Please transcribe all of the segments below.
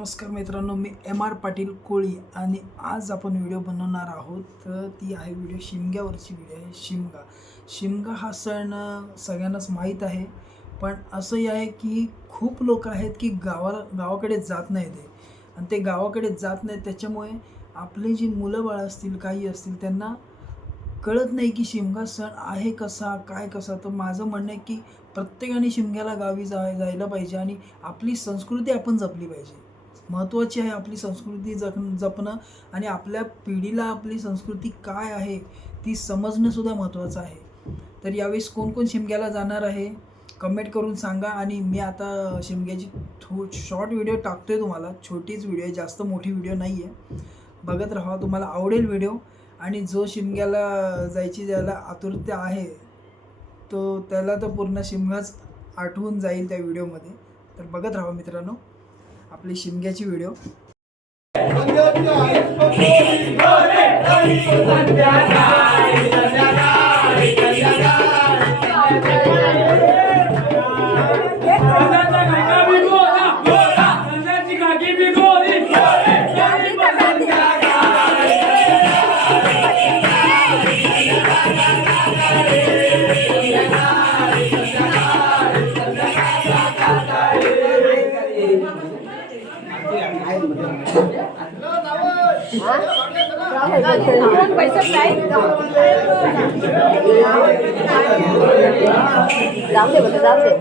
नमस्कार मित्रांनो, मी MR पाटील कोळी आणि आज आपण व्हिडिओ बनवणार आहोत. तर ती आहे व्हिडिओ शिमग्यावरची व्हिडिओ आहे. शिमगा हा सण सगळ्यांनाच माहीत आहे, पण असंही आहे की खूप लोक आहेत की गावाकडे जात नाही ते, आणि ते गावाकडे जात नाहीत त्याच्यामुळे आपली जी मुलं बाळं असतील, काही असतील, त्यांना कळत नाही की शिमगा सण आहे कसा, काय कसा. तर माझं म्हणणं आहे की प्रत्येकाने शिमग्याला गावी जायला पाहिजे आणि आपली संस्कृती आपण जपली पाहिजे. महत्त्वाची आहे आपली संस्कृती जपणं आणि आपल्या पिढीला आपली संस्कृती काय आहे ती समजणंसुद्धा महत्त्वाचं आहे. तर यावेळेस कोण शिमग्याला जाणार आहे कमेंट करून सांगा. आणि मी आता शिमग्याची शॉर्ट व्हिडिओ टाकतो आहे तुम्हाला. छोटीच व्हिडिओ आहे, जास्त मोठी व्हिडिओ नाही आहे. बघत राहा, तुम्हाला आवडेल व्हिडिओ. आणि जो शिमग्याला ज्याला आतुरता आहे तो त्याला तर पूर्ण शिमगाच आठवून जाईल त्या व्हिडिओमध्ये. तर बघत राहा मित्रांनो आपली शिमग्याची व्हिडिओ. पैसे नाही जाऊ दे जाऊ दे.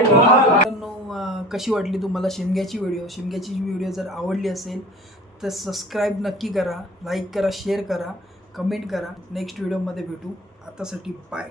मित्रांनो, कशी वाटली तुम्हाला शिमग्याची व्हिडिओ जर आवडली असेल तर सबस्क्राईब नक्की करा, लाईक करा, शेअर करा, कमेंट करा. नेक्स्ट व्हिडिओमध्ये भेटू. आतासाठी बाय.